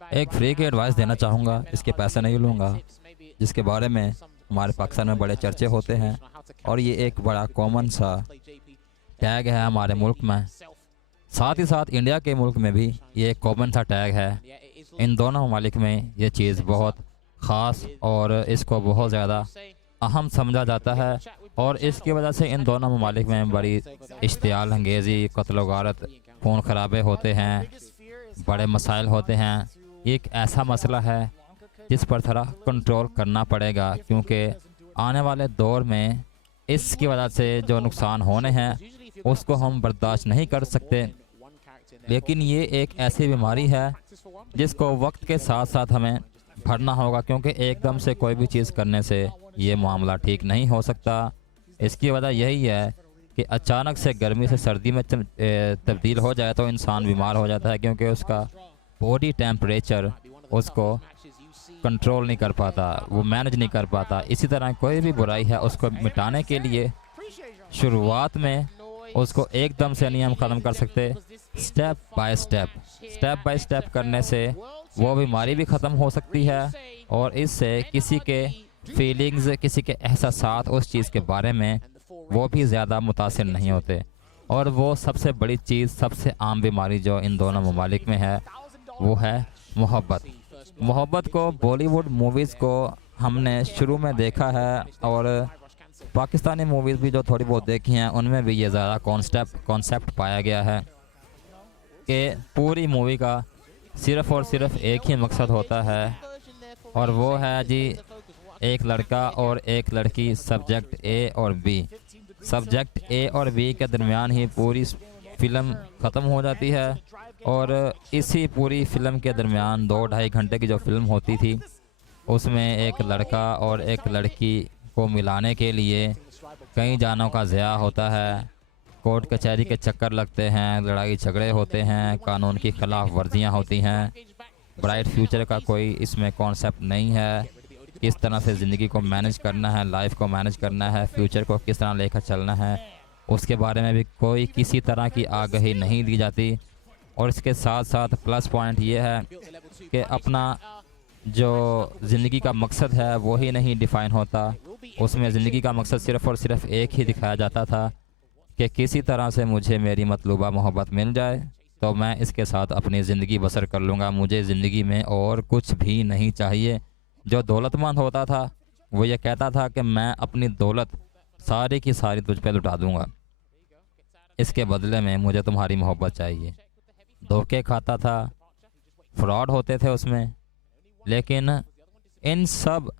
एक फ्री की एडवाइस देना चाहूँगा, इसके पैसे नहीं लूँगा, जिसके बारे में हमारे पाकिस्तान में बड़े चर्चे होते हैं और ये एक बड़ा कॉमन सा टैग है हमारे मुल्क में। साथ ही साथ इंडिया के मुल्क में भी ये एक कॉमन सा टैग है। इन दोनों ममालिक में ये चीज़ बहुत ख़ास और इसको बहुत ज़्यादा अहम समझा जाता है और इसकी वजह से इन दोनों ममालिक में बड़ी इश्तियाल अंगेज़ी, कत्ल गारत, खून खराबे होते हैं, बड़े मसाइल होते हैं। ये एक ऐसा मसला है जिस पर थोड़ा कंट्रोल करना पड़ेगा, क्योंकि आने वाले दौर में इसकी वजह से जो नुकसान होने हैं उसको हम बर्दाश्त नहीं कर सकते। लेकिन ये एक ऐसी बीमारी है जिसको वक्त के साथ साथ हमें भरना होगा, क्योंकि एकदम से कोई भी चीज़ करने से ये मामला ठीक नहीं हो सकता। इसकी वजह यही है कि अचानक से गर्मी से सर्दी में तब्दील हो जाए तो इंसान बीमार हो जाता है, क्योंकि उसका बॉडी टेम्परेचर उसको कंट्रोल नहीं कर पाता, वो मैनेज नहीं कर पाता। इसी तरह कोई भी बुराई है उसको मिटाने के लिए शुरुआत में उसको एकदम से नहीं हम ख़त्म कर सकते। स्टेप बाय स्टेप करने से वो बीमारी भी ख़त्म हो सकती है और इससे किसी के फीलिंग्स, किसी के एहसासात उस चीज़ के बारे में वो भी ज़्यादा मुतासिर नहीं होते। और वो सबसे बड़ी चीज़, सबसे आम बीमारी जो इन दोनों ममालिक में है वो है मोहब्बत। मोहब्बत को बॉलीवुड मूवीज़ को हमने शुरू में देखा है और पाकिस्तानी मूवीज़ भी जो थोड़ी बहुत देखी हैं उनमें भी ये ज़्यादा कॉन्सेप्ट पाया गया है कि पूरी मूवी का सिर्फ़ और सिर्फ एक ही मकसद होता है और वो है जी एक लड़का और एक लड़की, सब्जेक्ट ए और बी। सब्जेक्ट ए और बी के दरमियान ही पूरी फिल्म ख़त्म हो जाती है और इसी पूरी फिल्म के दरमियान 2-2.5 घंटे की जो फिल्म होती थी उसमें एक लड़का और एक लड़की को मिलाने के लिए कई जानों का ज़िया होता है। कोर्ट कचहरी के चक्कर लगते हैं, लड़ाई झगड़े होते हैं, कानून की खिलाफ वर्जियाँ होती हैं। ब्राइट फ्यूचर का कोई इसमें कॉन्सेप्ट नहीं है। किस तरह से ज़िंदगी को मैनेज करना है, लाइफ को मैनेज करना है, फ्यूचर को किस तरह लेकर चलना है, उसके बारे में भी कोई किसी तरह की आगाही नहीं दी जाती। और इसके साथ साथ प्लस पॉइंट ये है कि अपना जो ज़िंदगी का मकसद है वो ही नहीं डिफ़ाइन होता। उसमें ज़िंदगी का मकसद सिर्फ़ और सिर्फ एक ही दिखाया जाता था कि किसी तरह से मुझे मेरी मतलूबा मोहब्बत मिल जाए तो मैं इसके साथ अपनी ज़िंदगी बसर कर लूँगा, मुझे ज़िंदगी में और कुछ भी नहीं चाहिए। जो दौलतमंद होता था वो ये कहता था कि मैं अपनी दौलत सारी की सारी तुझ पे लुटा दूँगा, इसके बदले में मुझे तुम्हारी मोहब्बत चाहिए। धोखे खाता था, फ्रॉड होते थे उसमें। लेकिन इन सब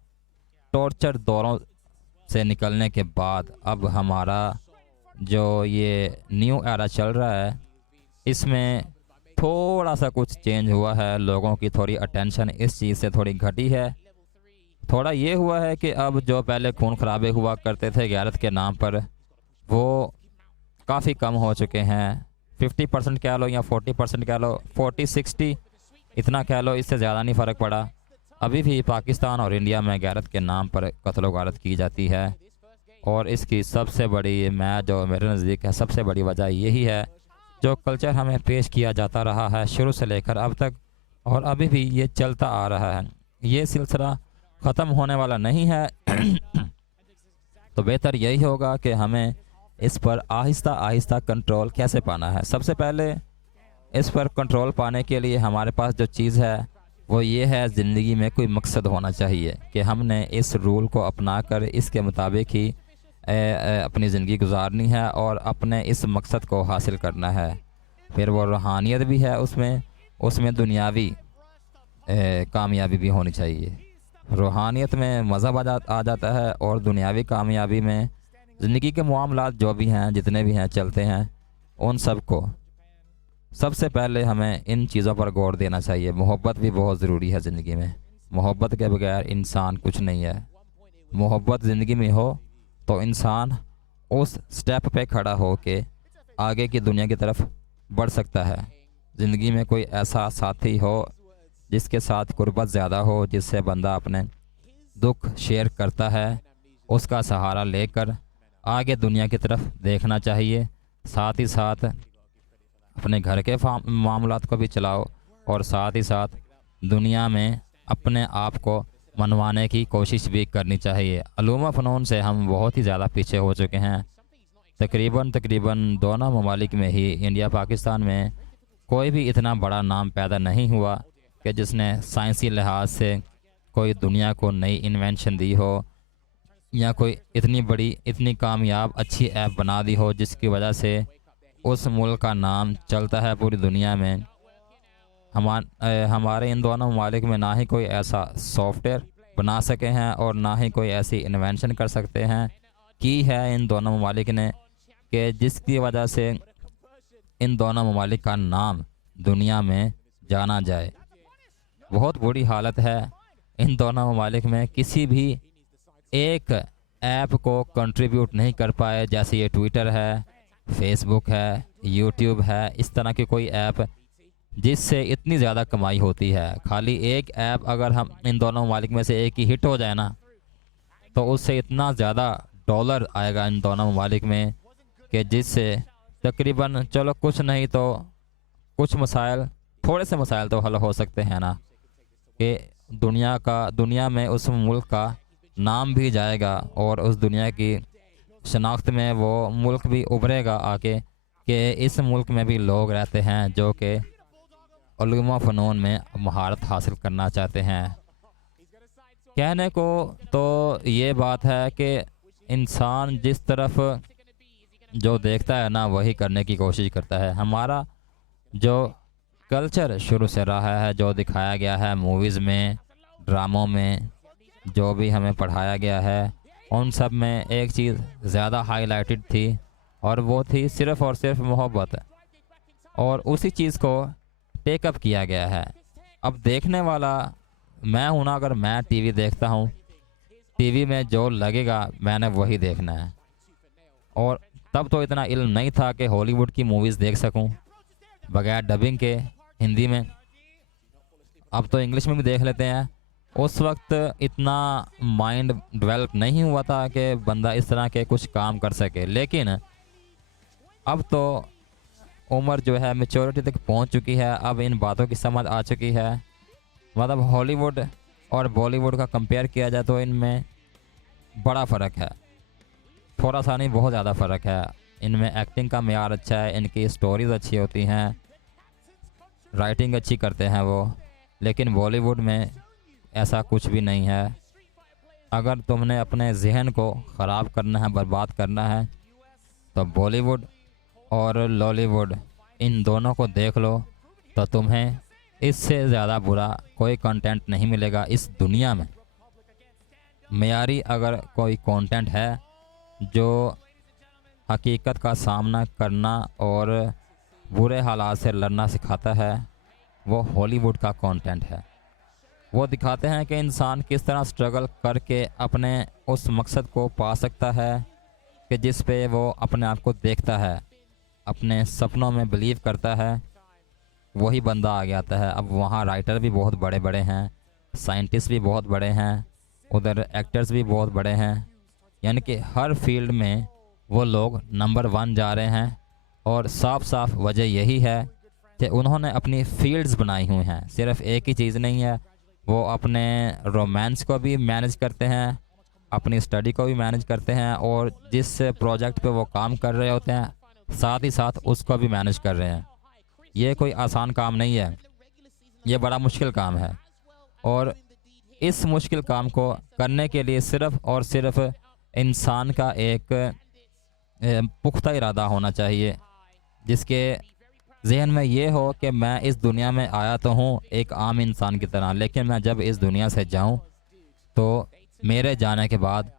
टॉर्चर दौरों से निकलने के बाद अब हमारा जो ये न्यू एरा चल रहा है इसमें थोड़ा सा कुछ चेंज हुआ है। लोगों की थोड़ी अटेंशन इस चीज़ से थोड़ी घटी है। थोड़ा ये हुआ है कि अब जो पहले खून खराबे हुआ करते थे गैरत के नाम पर वो काफ़ी कम हो चुके हैं। 50% कह लो या 40% कह लो, 40-60 इतना कह लो, इससे ज़्यादा नहीं फ़र्क पड़ा। अभी भी पाकिस्तान और इंडिया में गैरत के नाम पर कत्ल गारत की जाती है और इसकी सबसे बड़ी, मैं जो मेरे नज़दीक है सबसे बड़ी वजह यही है जो कल्चर हमें पेश किया जाता रहा है शुरू से लेकर अब तक और अभी भी ये चलता आ रहा है। ये सिलसिला ख़त्म होने वाला नहीं है। तो बेहतर यही होगा कि हमें इस पर आहिस्ता आहिस्ता कंट्रोल कैसे पाना है। सबसे पहले इस पर कंट्रोल पाने के लिए हमारे पास जो चीज़ है वो ये है, ज़िंदगी में कोई मकसद होना चाहिए कि हमने इस रूल को अपना कर इसके मुताबिक ही अपनी ज़िंदगी गुजारनी है और अपने इस मकसद को हासिल करना है। फिर वो रूहानियत भी है उसमें दुनियावी कामयाबी भी होनी चाहिए। रूहानियत में मज़हब आ जाता है और दुनियावी कामयाबी में ज़िंदगी के मामलात जो भी हैं, जितने भी हैं चलते हैं, उन सब को सबसे पहले हमें इन चीज़ों पर गौर देना चाहिए। मोहब्बत भी बहुत ज़रूरी है ज़िंदगी में। मोहब्बत के बगैर इंसान कुछ नहीं है। मोहब्बत ज़िंदगी में हो तो इंसान उस स्टेप पे खड़ा हो के आगे की दुनिया की तरफ बढ़ सकता है। ज़िंदगी में कोई ऐसा साथी हो जिसके साथ कुर्बत ज़्यादा हो, जिससे बंदा अपने दुख शेयर करता है, उसका सहारा लेकर आगे दुनिया की तरफ देखना चाहिए। साथ ही साथ अपने घर के मामलात को भी चलाओ और साथ ही साथ दुनिया में अपने आप को मनवाने की कोशिश भी करनी चाहिए। अलूमा फ़नून से हम बहुत ही ज़्यादा पीछे हो चुके हैं। तकरीबन दोनों ममालिक में ही, इंडिया पाकिस्तान में, कोई भी इतना बड़ा नाम पैदा नहीं हुआ कि जिसने साइंसी लिहाज से कोई दुनिया को नई इन्वेंशन दी हो, या कोई इतनी बड़ी, इतनी कामयाब अच्छी ऐप बना दी हो जिसकी वजह से उस मुल्क का नाम चलता है पूरी दुनिया में। हमारे इन दोनों ममालिक में ना ही कोई ऐसा सॉफ्टवेयर बना सके हैं और ना ही कोई ऐसी इन्वेंशन कर सकते हैं की है इन दोनों ममालिक ने, कि जिसकी वजह से इन दोनों ममालिक का नाम दुनिया में जाना जाए। बहुत बुरी हालत है इन दोनों ममालिक में। किसी भी एक ऐप को कंट्रीब्यूट नहीं कर पाए, जैसे ये ट्विटर है, फेसबुक है, यूट्यूब है, इस तरह की कोई ऐप जिससे इतनी ज़्यादा कमाई होती है। खाली एक ऐप अगर हम इन दोनों ममालिक में से एक ही हिट हो जाए ना, तो उससे इतना ज़्यादा डॉलर आएगा इन दोनों ममालिक में कि जिससे तकरीबन, चलो कुछ नहीं तो कुछ मसाइल, थोड़े से मसाइल तो हल हो सकते हैं ना, कि दुनिया में उस मुल्क का नाम भी जाएगा और उस दुनिया की शनाख्त में वो मुल्क भी उभरेगा आके, कि इस मुल्क में भी लोग रहते हैं जो कि उलूमा फ़नून में महारत हासिल करना चाहते हैं। कहने को तो ये बात है कि इंसान जिस तरफ जो देखता है ना, वही करने की कोशिश करता है। हमारा जो कल्चर शुरू से रहा है, जो दिखाया गया है मूवीज़ में, ड्रामों में, जो भी हमें पढ़ाया गया है, उन सब में एक चीज़ ज़्यादा हाईलाइटेड थी, और वो थी सिर्फ़ और सिर्फ मोहब्बत। और उसी चीज़ को टेकअप किया गया है। अब देखने वाला मैं हूँ ना, अगर मैं टीवी देखता हूँ, टीवी में जो लगेगा मैंने वही देखना है। और तब तो इतना इल्म नहीं था कि हॉलीवुड की मूवीज़ देख सकूं बगैर डबिंग के हिंदी में। अब तो इंग्लिश में भी देख लेते हैं। उस वक्त इतना माइंड डेवलप नहीं हुआ था कि बंदा इस तरह के कुछ काम कर सके। लेकिन अब तो उम्र जो है मैच्योरिटी तक पहुंच चुकी है, अब इन बातों की समझ आ चुकी है। मतलब हॉलीवुड और बॉलीवुड का कंपेयर किया जाए तो इनमें बड़ा फ़र्क है, थोड़ा सा नहीं, बहुत ज़्यादा फ़र्क है। इनमें एक्टिंग का मेयार अच्छा है, इनकी स्टोरीज़ अच्छी होती हैं, राइटिंग अच्छी करते हैं वो। लेकिन बॉलीवुड में ऐसा कुछ भी नहीं है। अगर तुमने अपने जहन को ख़राब करना है, बर्बाद करना है, तो बॉलीवुड और लॉलीवुड, इन दोनों को देख लो, तो तुम्हें इससे ज़्यादा बुरा कोई कंटेंट नहीं मिलेगा इस दुनिया में। मेयारी अगर कोई कंटेंट है जो हकीकत का सामना करना और बुरे हालात से लड़ना सिखाता है, वो हॉलीवुड का कंटेंट है। वो दिखाते हैं कि इंसान किस तरह स्ट्रगल करके अपने उस मकसद को पा सकता है कि जिस पे वो अपने आप को देखता है, अपने सपनों में बिलीव करता है, वही बंदा आगे आता है। अब वहाँ राइटर भी बहुत बड़े बड़े हैं, साइंटिस्ट भी बहुत बड़े हैं, उधर एक्टर्स भी बहुत बड़े हैं, यानी कि हर फील्ड में वो लोग नंबर 1 जा रहे हैं। और साफ साफ वजह यही है कि उन्होंने अपनी फील्ड्स बनाई हुई हैं। सिर्फ एक ही चीज़ नहीं है, वो अपने रोमांस को भी मैनेज करते हैं, अपनी स्टडी को भी मैनेज करते हैं, और जिस प्रोजेक्ट पे वो काम कर रहे होते हैं साथ ही साथ उसको भी मैनेज कर रहे हैं। ये कोई आसान काम नहीं है, ये बड़ा मुश्किल काम है। और इस मुश्किल काम को करने के लिए सिर्फ और सिर्फ इंसान का एक पुख्ता इरादा होना चाहिए, जिसके जहन में ये हो कि मैं इस दुनिया में आया तो हूँ एक आम इंसान की तरह, लेकिन मैं जब इस दुनिया से जाऊँ तो मेरे जाने के बाद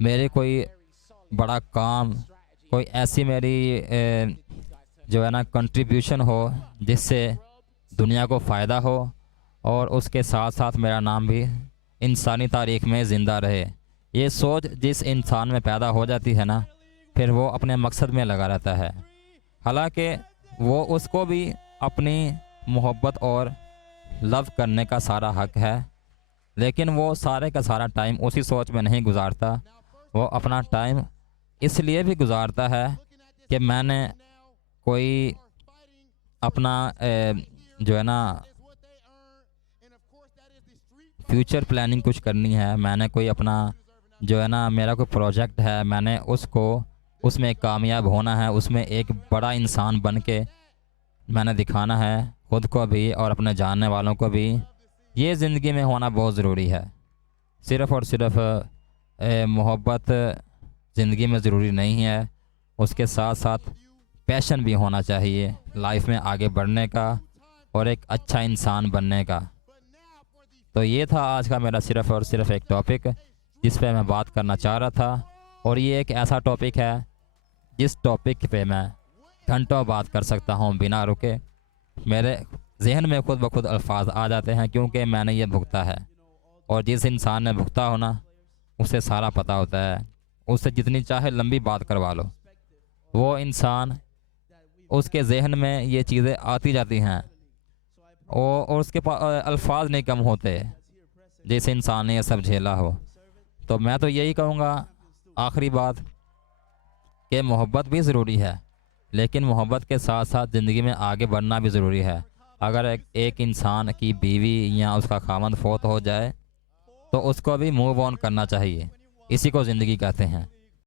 मेरे कोई बड़ा काम, कोई ऐसी मेरी जो है ना कंट्रीब्यूशन हो जिससे दुनिया को फ़ायदा हो, और उसके साथ साथ मेरा नाम भी इंसानी तारीख में ज़िंदा रहे। ये सोच जिस इंसान में पैदा हो जाती है ना, फिर वो अपने मकसद में लगा रहता है। हालांकि वो उसको भी अपनी मोहब्बत और लव करने का सारा हक है, लेकिन वो सारे का सारा टाइम उसी सोच में नहीं गुजारता। वो अपना टाइम इसलिए भी गुजारता है कि मैंने कोई अपना जो है ना फ्यूचर प्लानिंग कुछ करनी है, मैंने कोई अपना जो है ना, मेरा कोई प्रोजेक्ट है, मैंने उसको उसमें कामयाब होना है, उसमें एक बड़ा इंसान बन के मैंने दिखाना है खुद को भी और अपने जानने वालों को भी। ये ज़िंदगी में होना बहुत ज़रूरी है। सिर्फ़ और सिर्फ मोहब्बत ज़िंदगी में ज़रूरी नहीं है, उसके साथ साथ पैशन भी होना चाहिए लाइफ में आगे बढ़ने का और एक अच्छा इंसान बनने का। तो ये था आज का मेरा सिर्फ़ और सिर्फ एक टॉपिक जिस पे मैं बात करना चाह रहा था। और ये एक ऐसा टॉपिक है जिस टॉपिक पे मैं घंटों बात कर सकता हूँ बिना रुके। मेरे जहन में खुद ब खुद अल्फाज आ जाते हैं क्योंकि मैंने ये भुगता है। और जिस इंसान ने भुगता हो ना, उसे सारा पता होता है। उससे जितनी चाहे लंबी बात करवा लो, वो इंसान, उसके जहन में ये चीज़ें आती जाती हैं और उसके पास अल्फाज नहीं कम होते जिस इंसान ने ये सब झेला हो। तो मैं तो यही कहूँगा आखिरी बात कि मोहब्बत भी ज़रूरी है, लेकिन मोहब्बत के साथ साथ ज़िंदगी में आगे बढ़ना भी ज़रूरी है। अगर एक इंसान की बीवी या उसका खामंद फौत हो जाए तो उसको भी मूव ऑन करना चाहिए। इसी को ज़िंदगी कहते हैं।